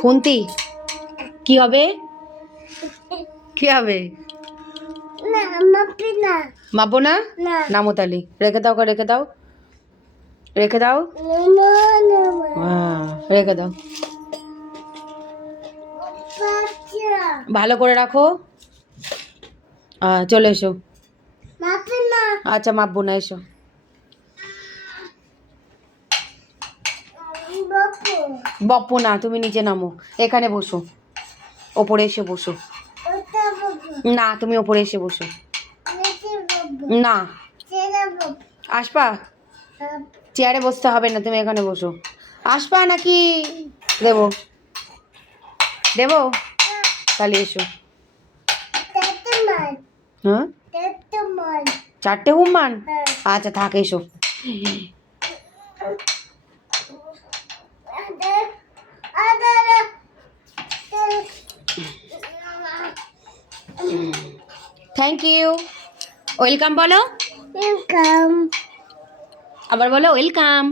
খুন্তি কি হবে? কি হবে? মাপবো না? নামো তালি, রেখে দাও, রেখে দাও, রেখে দাও, রেখে দাও, ভালো করে রাখো। চলে এসো। আচ্ছা মাপবো না, এসো। বপো না, তুমি নিচে নামো, এখানে বসো, ওপরে এসে বসো। না, তুমি ওপরে এসে বসো। না, আসপা, চেয়ারে বসতে হবে না, তুমি এখানে বসো। আসপা নাকি দেবো? দেবো, তাহলে এসো। হ্যাঁ, 4টে হুম্মান। আচ্ছা থাক, এসো। থ্যাংক ইউ, ওয়েলকাম বলো। ওয়েলকাম, আবার বলো ওয়েলকাম।